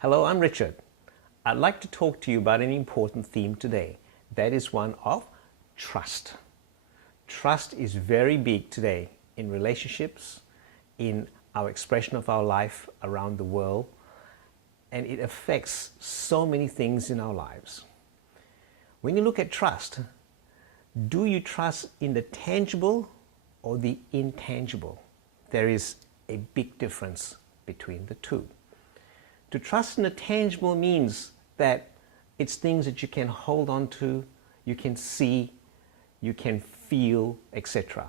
Hello, I'm Richard. I'd like to talk to you about an important theme today. That is one of trust. Trust is very big today in relationships, in our expression of our life around the world, and it affects so many things in our lives. When you look at trust, do you trust in the tangible or the intangible? There is a big difference between the two. To trust in the tangible means that it's things that you can hold on to, you can see, you can feel, etc.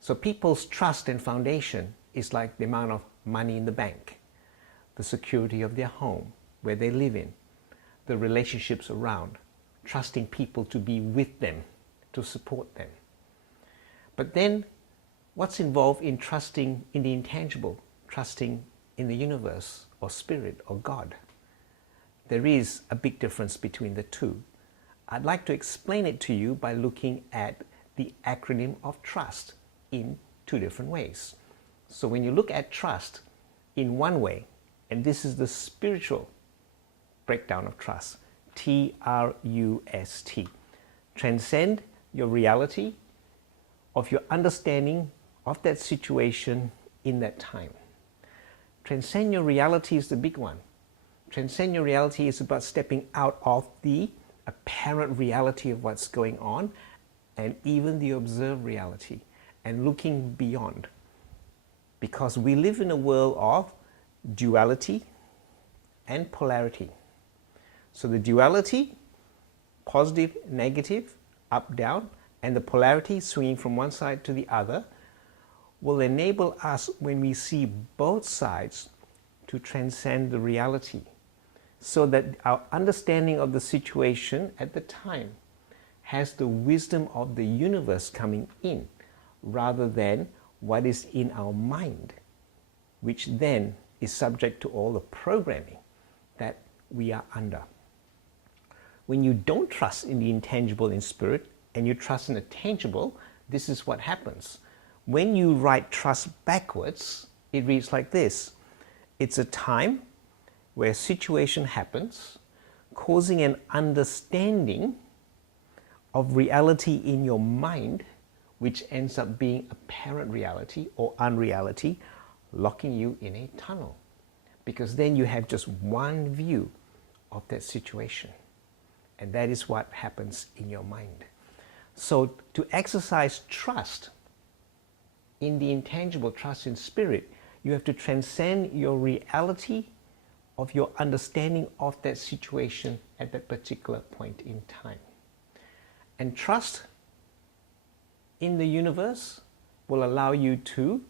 So people's trust and foundation is like the amount of money in the bank, the security of their home, where they live in, the relationships around, trusting people to be with them, to support them. But then, what's involved in trusting in the intangible, trusting in the universe or spirit or God? There is a big difference between the two. I'd like to explain it to you by looking at the acronym of trust in two different ways. So when you look at trust in one way, and this is the spiritual breakdown of trust, T-R-U-S-T, transcend your reality of your understanding of that situation in that time. Transcend your reality is the big one. Transcend your reality is about stepping out of the apparent reality of what's going on and even the observed reality and looking beyond. Because we live in a world of duality and polarity. So the duality, positive, negative, up, down, and the polarity swinging from one side to the other will enable us, when we see both sides, to transcend the reality so that our understanding of the situation at the time has the wisdom of the universe coming in rather than what is in our mind, which then is subject to all the programming that we are under. When you don't trust in the intangible in spirit and you trust in the tangible, this is what happens. When you write trust backwards, it reads like this. It's a time where a situation happens, causing an understanding of reality in your mind, which ends up being apparent reality or unreality, locking you in a tunnel. Because then you have just one view of that situation. And that is what happens in your mind. So to exercise trust in the intangible, trust in spirit, you have to transcend your reality of your understanding of that situation at that particular point in time. And trust in the universe will allow you to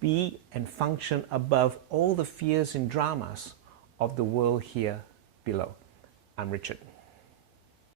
be and function above all the fears and dramas of the world here below. I'm Richard.